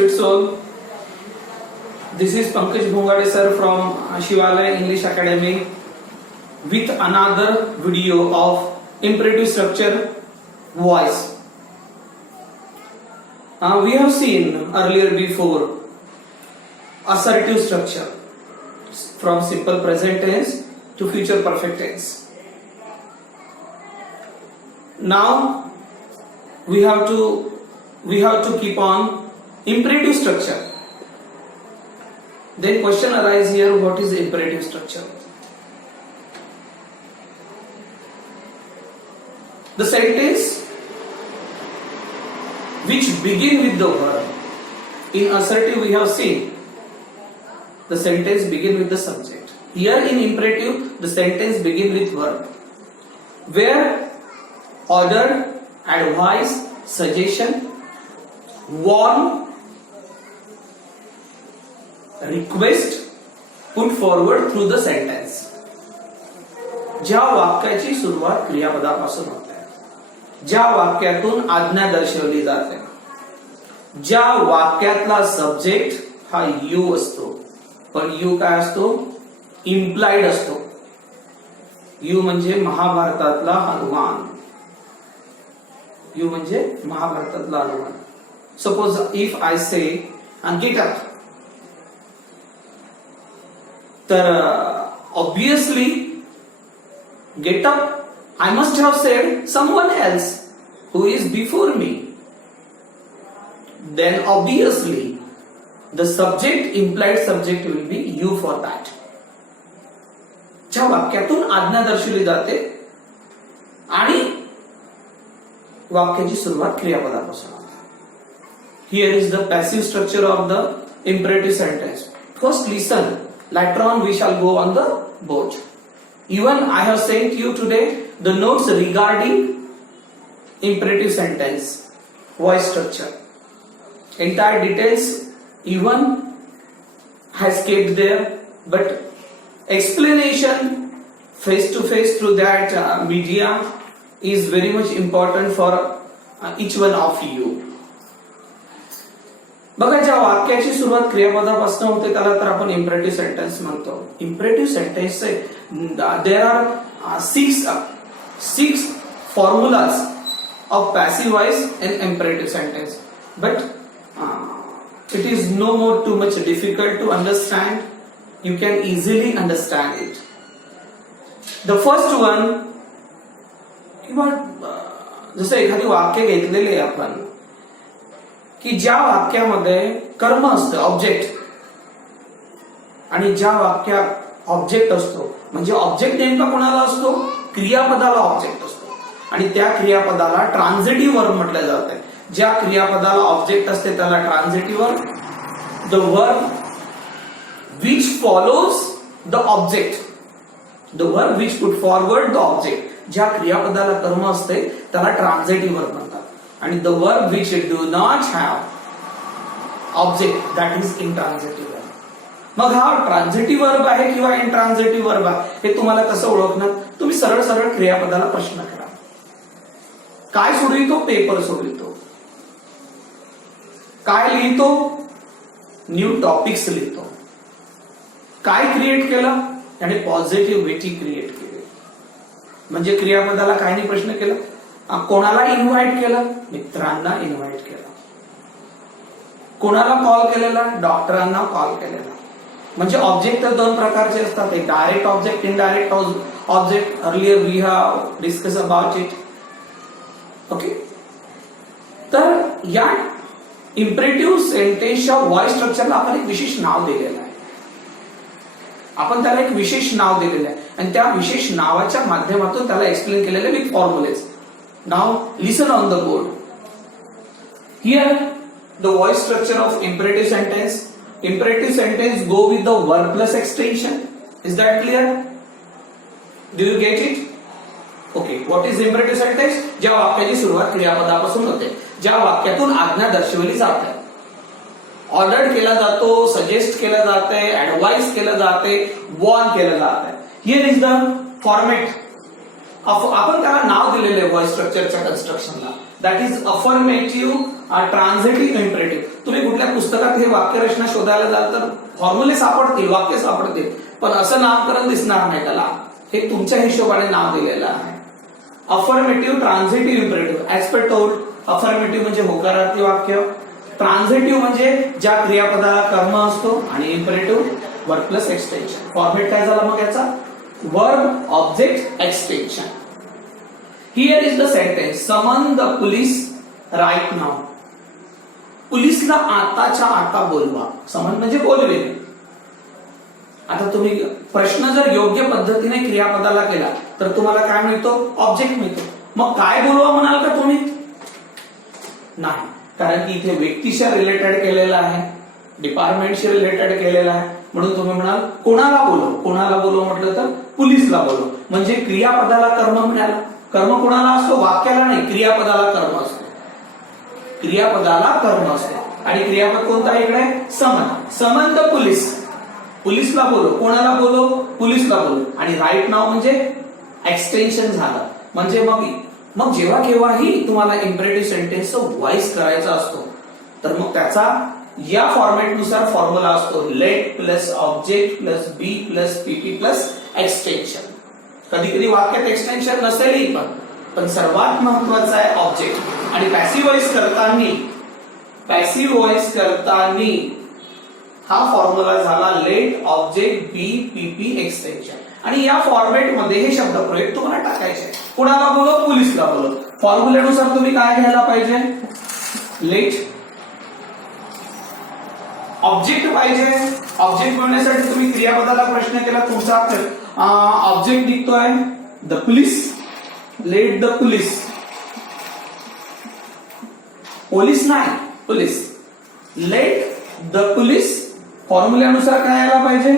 sweet soul. This is Pankaj Bhongade sir from Shivalaya English Academy with another video of imperative structure voice. We have seen earlier before assertive structure from simple present tense to future perfect tense. Now we have to keep on imperative structure. Then question arises here, what is imperative structure? The sentence which begin with the verb. In assertive we have seen the sentence begin with the subject. Here in imperative the sentence begin with verb. Where order, advice, suggestion, warn, request put forward through the sentence. ज्या वाक्याची सुरुवात क्रियापदापासून होते, ज्या वाक्यातून आज्ञा दर्शवली जाते, ज्या वाक्यातला सब्जेक्ट हा यू असतो, पण यू काय असतो? इम्प्लाइड असतो. यू म्हणजे महाभारतातला हनुमान. यू म्हणजे महाभारतातला Hanuman. Suppose if I say get up, तर obviously get up I must have said someone else who is before me. Then obviously the subject, implied subject will be you for that. ज्या वाक्यातून आज्ञा दर्शवली जाते आणि वाक्याची सुरुवात क्रियापदापासून होते. Here is the passive structure of the imperative sentence. First listen. Later on we shall go on the board. Even I have sent you today the notes regarding imperative sentence, voice structure. Entire details even has kept there, but explanation face to face through that media is very much important for each one of you. बघा, ज्या वाक्याची सुरुवात क्रियापदापासून होते त्याला तर आपण imperative sentence म्हणतो. Imperative sentence there are six formulas of passive voice in imperative sentence, but it is no more too much difficult to understand. You can easily understand it. The first one, किंवा जसं एखादी वाक्य घेतलेली आहे आपण की ज्या वाक्यामध्ये कर्म असतं, ऑब्जेक्ट, आणि ज्या वाक्यात ऑब्जेक्ट असतो, म्हणजे ऑब्जेक्ट नेमका कोणाला असतो? क्रियापदाला ऑब्जेक्ट असतो, आणि त्या क्रियापदाला ट्रान्झिटिव्ह वर्ब म्हटलं जातं. ज्या क्रियापदाला ऑब्जेक्ट असते त्याला transitive verb. The verb which follows the object, the verb which put forward the object. ज्या क्रियापदाला कर्म असते त्याला ट्रान्झिटिव्ह वर्ब म्हणतात. आणि the verb which do not have object that is intransitive verb. मग हा ट्रान्झिटिव्ह वर्ब आहे किंवा इंट्रान्झिटिव्ह वर्ब आहे हे तुम्हाला कसं ओळखणार? तुम्ही सरळ सरळ क्रियापदाला प्रश्न करा. काय सोडवितो? पेपर सोडवितो. काय लिहितो? न्यू टॉपिक्स लिहितो. काय क्रिएट केलं? आणि पॉझिटिव्हिटी क्रिएट केली. म्हणजे क्रियापदाला काय नाही प्रश्न केला. कोणाला इन्व्हाइट केलं? मित्रांना इन्व्हाइट केलं. कोणाला कॉल केलेला? डॉक्टरांना कॉल केलेला. म्हणजे ऑब्जेक्ट तर दोन प्रकारचे असतात, एक direct object, indirect object. Earlier we have discuss about it. Okay, तर या इम्परेटिव्ह सेंटेन्सच्या व्हॉइस स्ट्रक्चरला आपण एक विशेष नाव दिलेलं आहे. आपण त्याला एक विशेष नाव दिलेलं आहे आणि त्या विशेष नावाच्या माध्यमातून त्याला एक्सप्लेन केलेलं with formulas. Now listen on the board. Here the voice structure of imperative sentence. Imperative sentence go with the verb plus extension. Is that clear? Do you get it? Okay. What is imperative sentence? ज्या वाक्याची सुरुवात क्रियापदापासून होते, ज्या वाक्यातून आज्ञा दर्शवली जाते, order केला जातो, सजेस्ट केलं जाते, ऍडवाइस केलं जाते, वॉर्न केलं जाते. Here is the format. आपण त्याला नाव दिलेलं आहे व्हॉइस स्ट्रक्चरच्या कन्स्ट्रक्शनला. That is affirmative transitive imperative. तुम्ही कुठल्या पुस्तकात हे वाक्यरचना शोधायला जाल तर फॉर्म्युले सापडतील, वाक्य सापडतील, पण असं नामकरण दिसणार नाही त्याला. हे तुमच्या हिशोबाने नाव दिलेलं आहे. Affirmative transitive imperative. As per told, affirmative म्हणजे होकारार्थी वाक्य, ट्रान्झिटिव्ह म्हणजे ज्या क्रियापदाला कर्म असतो, आणि imperative verb plus extension. Format काय झाला मग याचा? Verb object extension. Here is the sentence, समन द पोलीस राईट नाउ. पोलिसला आताच्या आता बोलवा. समन म्हणजे बोलविणे. आता तुम्ही प्रश्न जर योग्य पद्धतीने क्रियापदाला केला तर तुम्हाला काय मिळतो? ऑब्जेक्ट मिळतो. मग काय बोलवा म्हणाल का तुम्ही? नाही, कारण की इथे व्यक्तीशी रिलेटेड केलेला आहे, डिपार्टमेंटशी रिलेटेड केलेला आहे, म्हणून तुम्ही म्हणाल कोणाला बोलव. कोणाला बोलव म्हटलं तर पोलिसला बोलव. म्हणजे क्रियापदाला कर्म मिळाला. कर्म कोणाला असतो? वाक्याला नाही, क्रियापदाला कर्म असतो. क्रियापदाला कर्म असतो. आणि क्रियापद कोणता आहे इकडे? समन. समन द पोलीस. पोलिसला बोलव. कोणाला बोलव? पोलिसला बोलव. आणि राईट नाव म्हणजे एक्सटेन्शन झालं. म्हणजे मग जेव्हा केव्हाही तुम्हाला इम्परेटिव्ह सेंटेन्स व्हॉइस करायचा असतो तर मग त्याचा या फॉर्मॅटनुसार फॉर्म्युला असतो, let plus object plus B plus PP plus extension. कधी कधी वाक्यात एक्सटेन्शन नसेलही, पण सर्वात महत्वाचं आहे ऑब्जेक्ट. आणि पॅसिव्ह व्हॉइस करताना हा फॉर्म्युला झाला लेट ऑब्जेक्ट बी पीपी एक्सटेन्शन. आणि या फॉर्मॅट मध्ये हे शब्दप्रयोग तुम्हाला टाकायचे. कुणाला बोलव? पोलिसला बोलव. फॉर्म्युलेनुसार तुम्ही काय घ्यायला पाहिजे? लेट ऑब्जेक्ट पाहिजे. ऑब्जेक्ट मिळण्यासाठी तुम्ही क्रियापदाला प्रश्न केला, तुमचा ऑब्जेक्ट निघतोय the police. Let the police. Police नाही, पोलीस. Let the police. फॉर्म्युल्यानुसार काय यायला पाहिजे?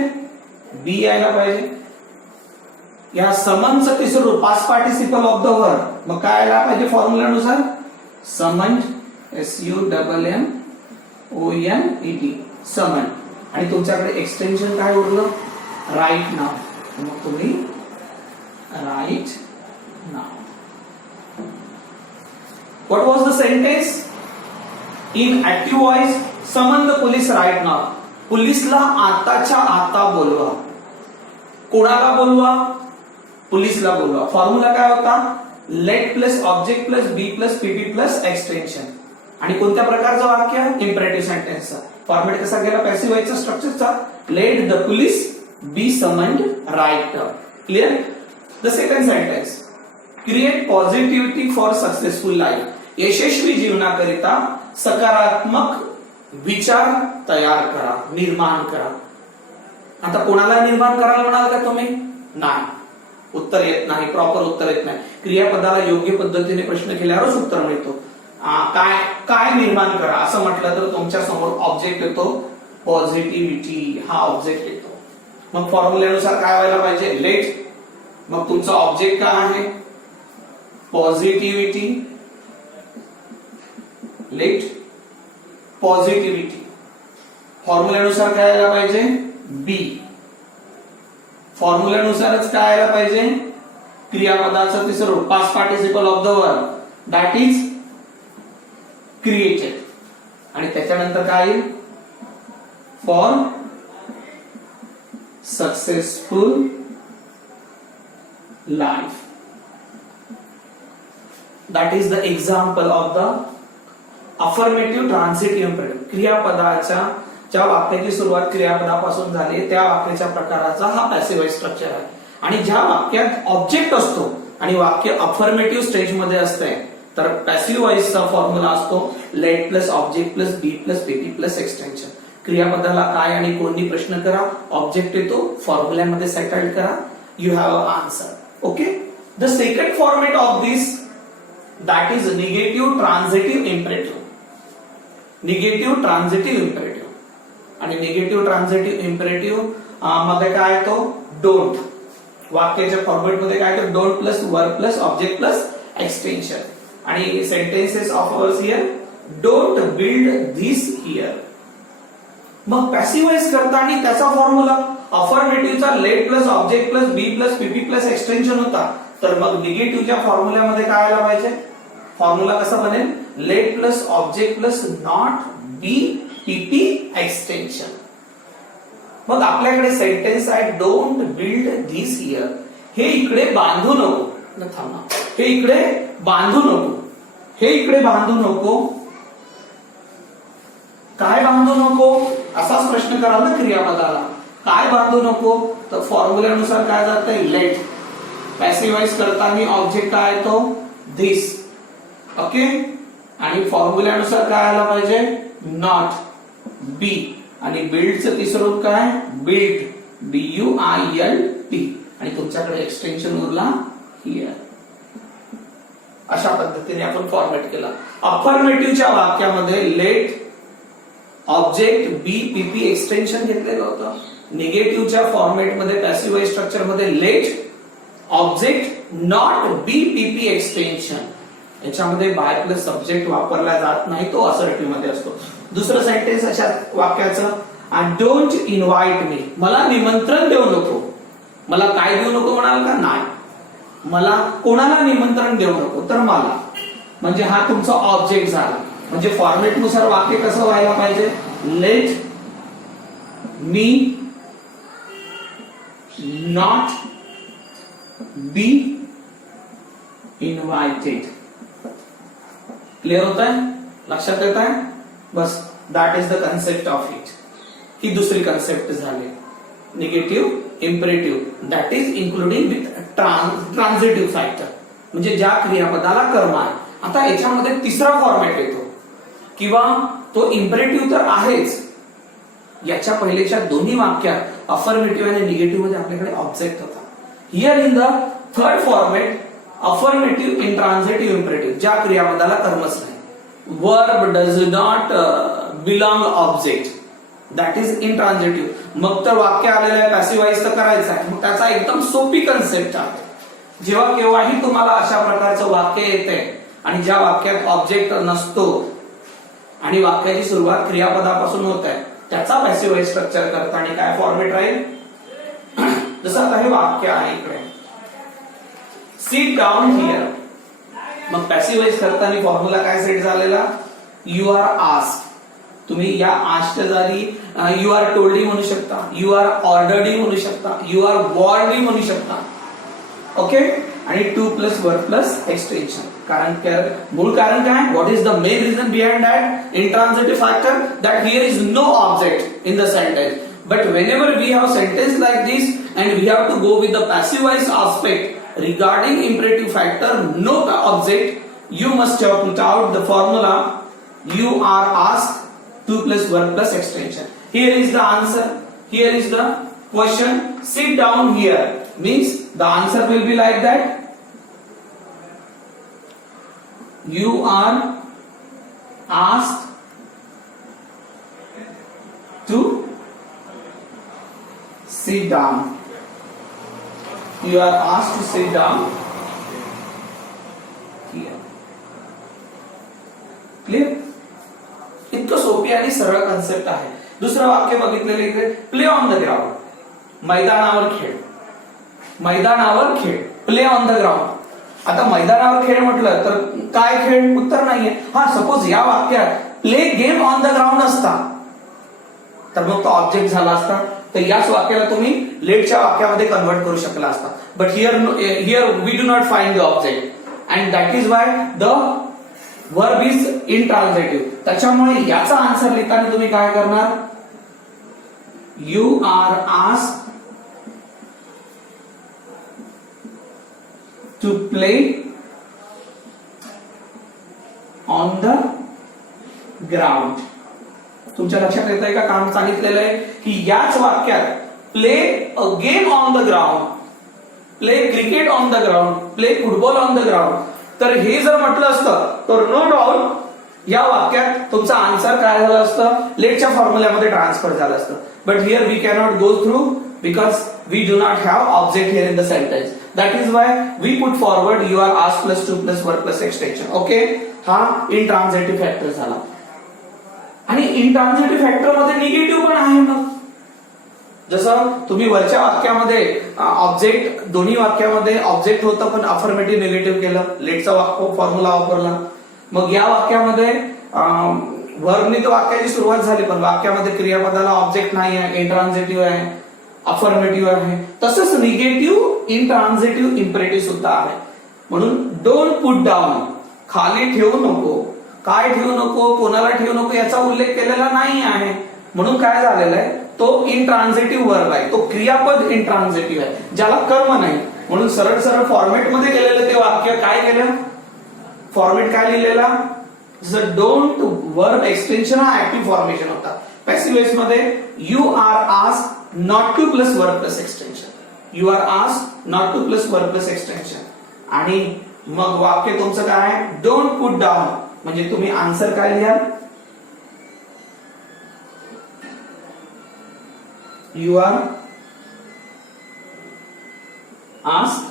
बी यायला पाहिजे. या समनचं तिसरं रूप past participle of the verb. मग काय यायला पाहिजे फॉर्म्युल्यानुसार? समन. SUMMONED. समन. आणि तुमच्याकडे एक्सटेन्शन काय उरलं? Right now. मग तुम्ही right now. What was the sentence? In active voice, summon the police right now. पोलिसला आताच्या आता बोलवा. कोणाला बोलवा? पोलिसला बोलवा. फॉर्म्युला काय होता? Let plus object plus B plus PP plus extension. आणि कोणत्या प्रकारचं वाक्य? इम्परेटिव्ह सेंटेन्सचा. फॉर्मॅट कसा गेला? पॅसिव्ह व्हॉइसचा स्ट्रक्चरचा. Let the police be summoned right now. Clear? The second sentence, create positivity for successful life. यशस्वी जीवनाकरिता सकारात्मक विचार तयार करा, निर्माण करा. आता कोणाला निर्माण करायला म्हणाल का तुम्ही? नाही, उत्तर येत नाही, प्रॉपर उत्तर येत नाही. क्रियापदाला योग्य पद्धतीने प्रश्न केल्यावरच उत्तर मिळतो. काय निर्माण करा असं म्हटलं तर तुमच्या समोर ऑब्जेक्ट येतो, पॉझिटिव्हिटी हा ऑब्जेक्ट येतो. मग फॉर्म्युल्यानुसार काय व्हायला पाहिजे? लेट. मग तुमचा ऑब्जेक्ट काय आहे? पॉझिटिव्हिटी. Late positivity. फॉर्म्युल्यानुसार काय यायला पाहिजे? बी. फॉर्म्युल्यानुसारच काय यायला पाहिजे? क्रियापदाचं तिसरं रूप past participle of the verb, that is created. आणि त्याच्यानंतर काय येईल? For successful life. That is the example of the affirmative transitive imperative. क्रियापदाच्या ज्या वाक्याची सुरुवात क्रियापदापासून झाली त्या वाक्याच्या प्रकाराचा हा पॅसिव्ह व्हॉइस स्ट्रक्चर आहे. आणि ज्या वाक्यात ऑब्जेक्ट असतो आणि वाक्य अफर्मेटिव्ह स्टेज मध्ये असते तर पॅसिव्ह व्हॉइसचा फॉर्म्युला असतो let plus object plus B plus PP plus extension. क्रियापदाला काय आणि कोणी प्रश्न करा, ऑब्जेक्ट येतो, फॉर्म्युल्यामध्ये सेटल्ड करा, you have a answer. Okay. The second format of this that is negative transitive imperative. Negative transitive imperative. आणि निगेटिव्ह ट्रान्झिटिव्ह इम्परेटिव्ह मध्ये काय येतो? डोंट. वाक्याच्या फॉर्मेट मध्ये काय येतो? Don't plus verb plus object plus extension. आणि sentences of hours here, don't build this here. मग पॅसिव्ह व्हॉइस करताना त्याचा फॉर्म्युला अफर्मेटिव्हचा let plus object plus B plus PP plus extension होता. तर मग निगेटिव्हच्या फॉर्म्युल्यामध्ये काय आला पाहिजे? फॉर्म्युला कसा बनेल, late plus object plus not be पीपी एक्सटेन्शन. मग आपल्याकडे सेंटेन्स आहे डोंट बिल्ड धिस हिअर. हे इकडे बांधू नको, थांबा, हे इकडे बांधू नको, हे इकडे बांधू नको. काय बांधू नको असाच प्रश्न कराल ना क्रियापदाला. काय बांधू नको, तर फॉर्म्युल्यानुसार काय जातंय लेट. पॅसिव्हाइज करताना ऑब्जेक्ट काय तो धिस. ओके. आणि फॉर्म्युल्यानुसार काय आला पाहिजे नॉट बी. आणि बिल्डचं तिसरं रूप काय बिल्ट BUILT. आणि तुमच्याकडे एक्सटेन्शन उरला हिअर. अशा पद्धतीने आपण फॉर्मॅट केला. अफर्मेटिव्हच्या वाक्यामध्ये लेट ऑब्जेक्ट बी पीपी एक्सटेन्शन घेतलेलं होतं. निगेटिव्हच्या फॉर्मॅटमध्ये पॅसिव्ह स्ट्रक्चर मध्ये लेट ऑब्जेक्ट नॉट बी पीपी एक्सटेन्शन. याच्यामध्ये बाय प्लस सब्जेक्ट वापरला जात नाही, तो असर्टिव्ह मध्ये असतो. दुसरं सेंटेन्स अशा वाक्याचं डोंट इन्व्हाइट मी. मला निमंत्रण देऊ नको. मला काय देऊ नको म्हणाल का, नाही. मला कोणाला निमंत्रण देऊ नको, तर मला. म्हणजे हा तुमचा ऑब्जेक्ट झाला. म्हणजे फॉर्मेट नुसार वाक्य कसं व्हायला पाहिजे, let me not be invited. Clear होत आहे, लक्षात येत आहे. बस that is the concept of it. ही दुसरी कन्सेप्ट झाली. Negative imperative that is including with transitive factor, म्हणजे ज्या क्रियापदाला कर्म आहे. आता याच्यामध्ये तिसरा फॉर्मॅट येतो, किंवा तो इम्परेटिव्ह तर आहेच. याच्या पहिलेच्या दोन्ही वाक्यात अफर्मेटिव्ह आणि निगेटिव्ह मध्ये आपल्याकडे ऑब्जेक्ट होता. Here in the third format affirmative intransitive imperative, ज्या क्रियापदाला कर्मच नाही. Verb does not belong object, that is intransitive. मग तर वाक्य आलेलं आहे, पॅसिव्हाइज तर करायचं आहे. मग त्याचा एकदम सोपी कन्सेप्ट आहे. जेव्हा केव्हाही तुम्हाला अशा प्रकारचं वाक्य येते आणि ज्या वाक्यात ऑब्जेक्ट नसतो आणि वाक्याची सुरुवात क्रियापदापासून होत आहे, त्याचा पॅसिव्हाइज स्ट्रक्चर करताना काय फॉर्मेट राहील. जसं आता हे वाक्य आहे इकडे, सिट डाऊन हिअर. मग पॅसिव्हाइज करताना फॉर्म्युला काय सेट झालेला, यू आर आस्क्ड. तुम्ही या आस्क्ड जागी यू आर टोल्डी म्हणू शकता, यू आर ऑर्डर्डी म्हणू शकता, यू आर वॉर्डी म्हणू शकता. ओके. आणि to plus verb plus extension. कारण मूळ कारण काय, what is the main reason behind that intransitive factor, that here is no object in the sentence. But whenever we have sentence like this and we have to go with the passivized aspect regarding imperative factor, no object, you must have put out the formula you are asked, 2 plus verb plus extension. Here is the answer. Here is the question. Sit down here means the answer will be like that. You are asked to sit down. You are asked to sit down here. Clear? इतकं सोपी आणि सरळ concept आहे. दुसरं वाक्य बघितलेलं इकडे, play on the ground. मैदानावर खेळ. मैदानावर खेळ, प्ले ऑन द ग्राउंड. आता मैदानावर खेळ म्हटलं तर काय खेळ, उत्तर नाहीये. हा, सपोज या वाक्यात play game on the ground असता तर मग तो ऑब्जेक्ट झाला असता. तर याच वाक्याला तुम्ही लेटच्या वाक्यामध्ये कन्वर्ट करू शकला असता. But here we do not find the object and that is why the verb is intransitive. त्याच्यामुळे याचा आन्सर लिहिताना तुम्ही काय करणार, you are asked to play on the ground. तुमच्या लक्षात येत आहे का काम सांगितलेलं आहे की याच वाक्यात play a game on the ground, play cricket on the ground, play football on the ground. तर हे जर म्हटलं असतं तर नो डाऊट या वाक्यात तुमचा आन्सर काय झालं असतं, लेटच्या फॉर्म्युल्यामध्ये ट्रान्सफर झालं असतं. But here we cannot go through because we do not have object here in the sentence. That is why we put forward you are asked plus 2 plus verb plus extension. Okay. हा intransitive factor झाला. आणि इंट्रान्झिटिव्ह factor मध्ये negative पण आहे. मग जसं तुम्ही वरच्या वाक्यामध्ये ऑब्जेक्ट, दोन्ही वाक्यामध्ये ऑब्जेक्ट होतं पण अफर्मेटिव्ह निगेटिव्ह केलं, लेटचा फॉर्म्युला वापरला. मग या वाक्यामध्ये वर्बनी तर वाक्याची सुरुवात झाली पण वाक्यामध्ये क्रियापदाला ऑब्जेक्ट नाही आहे, इंट्रान्झिटिव्ह आहे, अफर्मेटिव्ह आहे. तसंच निगेटिव्ह इंट्रान्झिटिव्ह इम्परेटिव्ह सुद्धा आहे. म्हणून डोंट पुट डाऊन, खाली ठेवू नको, काय ठेवू नको, कोणाला ठेवू नको याचा उल्लेख केलेला नाही आहे. म्हणून काय झालेलं आहे, तो इंट्रान्झिटिव्ह वर्ब आहे, तो क्रियापद इंट्रान्झिटिव्ह आहे ज्याला कर्म नाही. म्हणून सरळ सरळ फॉर्मेटमध्ये गेलेलं ते वाक्य काय केलं, फॉर्मेट काय लिहिलेला, डोंट वर्ब एक्सटेन्शन हा ऍक्टिव्ह फॉर्मेशन होता. पॅसिव्ह वॉइस मध्ये you are asked not to plus verb plus extension, you are asked not to plus verb plus extension. आणि मग वाक्य तुमचं काय आहे, डोंट पुट डाऊन, म्हणजे तुम्ही आन्सर काय लिहाल, यू आर आस्क्ड.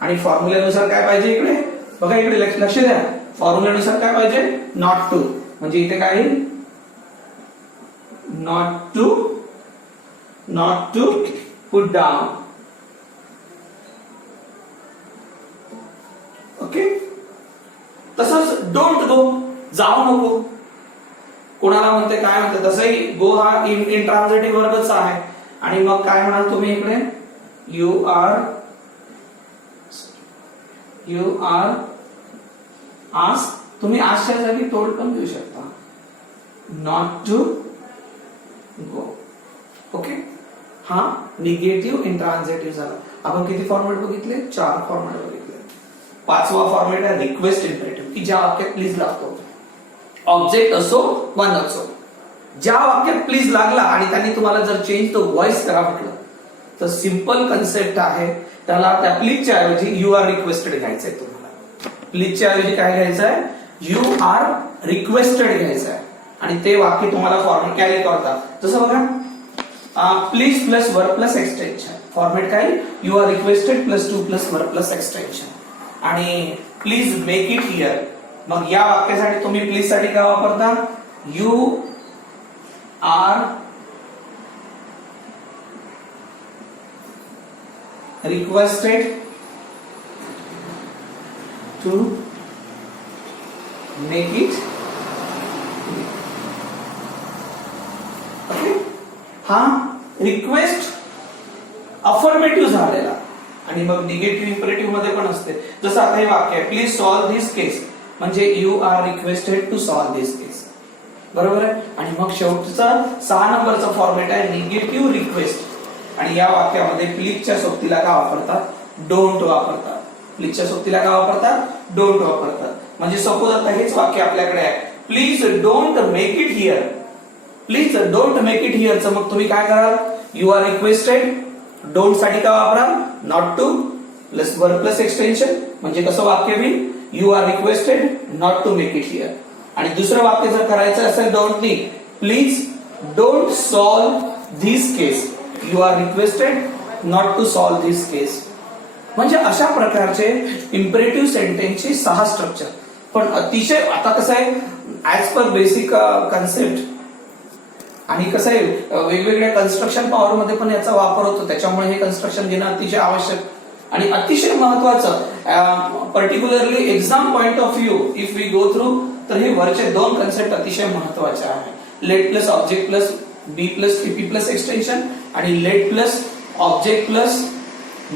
आणि फॉर्म्युल्यानुसार काय पाहिजे इकडे बघा, इकडे लक्ष द्या, फॉर्म्युल्यानुसार काय पाहिजे, नॉट टू. म्हणजे इथे काय येईल, not to put down. Okay. तसंच डोंट गो, जाऊ नको, कोणाला म्हणते काय म्हणते, तसंही गो हा इंट्रान्झिटिव्ह वर्बच आहे. आणि मग काय म्हणाल तुम्ही इकडे, यू आर आस्क, तुम्ही आजच्या जागी टोल्ड पण देऊ शकता, नॉट टू गो. ओके. हा निगेटिव्ह इंट्रान्झिटिव्ह झाला. आपण किती फॉर्मॅट बघितले, 4 फॉर्मॅट बघितले. 5वा फॉर्मॅट आहे रिक्वेस्ट इम्परेटिव्ह, की ज्या वाक्यात प्लीज लागतो, ऑब्जेक्ट असो वा नसो, ज्या वाक्यात प्लीज लागला आणि त्यांनी तुम्हाला जर चेंज तो व्हॉइस करा म्हटलं तर सिंपल कन्सेप्ट आहे, त्याला त्या प्लीजच्या ऐवजी यू आर रिक्वेस्टेड घ्यायचंय. तुम्हाला प्लीजच्या ऐवजी काय घ्यायचं आहे, यू आर रिक्वेस्टेड घ्यायचं आहे. आणि ते वाक्य तुम्हाला फॉर्मेट कॅरी करतात. जसं बघा, please plus verb plus extension, format काय, you are requested plus to plus verb plus extension. आणि प्लीज मेक इट हिअर, मग या वाक्यासाठी तुम्ही प्लीज साठी काय वापरता, you are requested to make it. Okay. हा रिक्वेस्ट अफर्मेटिव्ह झालेला. आणि मग निगेटिव्ह इम्परेटिव्ह मध्ये पण असते. जसं आता हे वाक्य आहे, प्लीज सॉल्व धिस केस, म्हणजे you are requested to solve this case, बरोबर आहे. आणि मग शेवटचा 6 नंबरचा फॉर्मेट आहे निगेटिव्ह रिक्वेस्ट. आणि या वाक्यामध्ये प्लीजच्या सोबतीला काय वापरतात, डोंट वापरतात. प्लीजच्या सोबतीला काय वापरतात, डोंट वापरतात. म्हणजे सपोज आता हेच वाक्य आपल्याकडे आहे, please don't make it here, please don't make it here. मग तुम्ही काय कराल, यू आर रिक्वेस्टेड, डोंट साठी काय वापराल, not to plus verb plus extension. म्हणजे कसं वाक्य होईल, you are requested not to make it here. आणि दुसरं वाक्य जर करायचं असेल डोंटनी, please don't solve this case, you are requested not to solve this case. म्हणजे अशा प्रकारचे इम्परेटिव्ह सेंटेन्सचे 6 स्ट्रक्चर. पण अतिशय आता कसं आहे, ऍज पर बेसिक कन्सेप्ट आणि कसं आहे, वेगवेगळ्या कन्स्ट्रक्शन पॉवर मध्ये पण याचा वापर होतो, त्याच्यामुळे हे कन्स्ट्रक्शन घेणं अतिशय आवश्यक आणि अतिशय महत्वाचं. Particularly exam point of view if we go through, तर हे वरचे 2 कन्सेप्ट अतिशय महत्वाचे आहे. Let plus object plus B plus TP plus extension आणि let plus object plus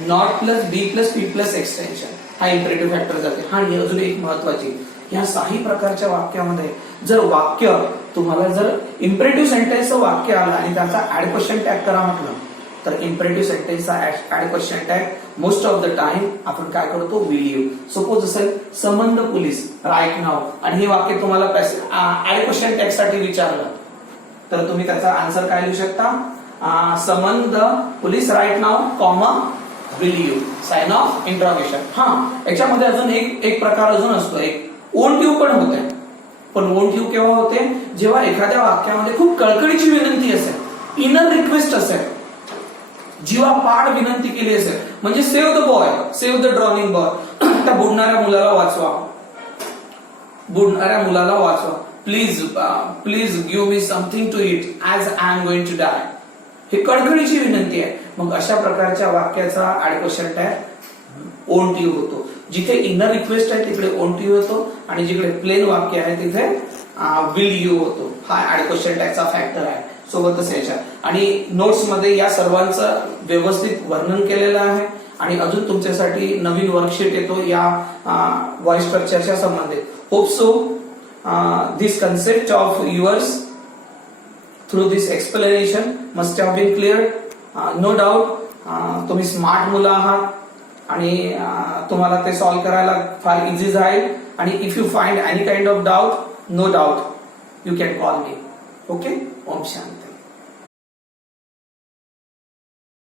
not plus B plus P plus extension, हा इम्परेटिव्ह फॅक्टर जाते. हा अजून एक महत्वाची, या 6 प्रकारच्या वाक्यामध्ये जर वाक्य तुम्हाला जर इम्परेटिव्ह सेंटेन्सचं वाक्य आलं आणि त्याचा ऍड क्वेश्चन टॅग करा म्हटलं, तर इम्परेटिव्ह सेंटेन्सचा add question tag most of the time आपण काय करतो, विल यू. सपोज असेल संबंध पोलीस राईट नाव, आणि हे वाक्य तुम्हाला ऍड क्वेश्चन टॅग साठी विचारलं, तर तुम्ही त्याचा आन्सर काय लिहू शकता, संबंध police right now comma will you sign of interrogation. हा याच्यामध्ये अजून एक प्रकार अजून असतो, एक वोंट यू पण होते. पण वोंट यू केव्हा होते, जेव्हा एखाद्या वाक्यामध्ये खूप कळकळीची विनंती असेल, इनर रिक्वेस्ट असेल, जीवापाड विनंती केली असेल, म्हणजे save the boy, save the drowning boy, त्या बुडणाऱ्या मुलाला वाचवा, बुडणाऱ्या मुलाला वाचवा, please please give me something to it as I am going to die. हे कळकळीची विनंती आहे. मग अशा प्रकारच्या वाक्याचा add question tag won't you होतो. जिथे इनर रिक्वेस्ट आहे तिकडे ओंट यू होतो आणि जिकडे प्लेन वाक्य आहे तिथे विल यू होतो. हा ऍड क्वेश्चन टॅगचा फॅक्टर आहे सोबतच याच्यात. आणि नोट्स मध्ये या सर्वांचं व्यवस्थित वर्णन केलेलं आहे. आणि अजून तुमच्यासाठी नवीन वर्कशीट येतो या व्हॉइस स्ट्रक्चरच्या संबंधित. Hope so this concept of yours through this explanation must have been clear. No doubt तुम्ही स्मार्ट मुलं आहात आणि तुम्हाला ते सॉल्व्ह करायला फार इझी जाईल. आणि if you find any kind of doubt, no doubt you can call me. Okay. Om Shanti.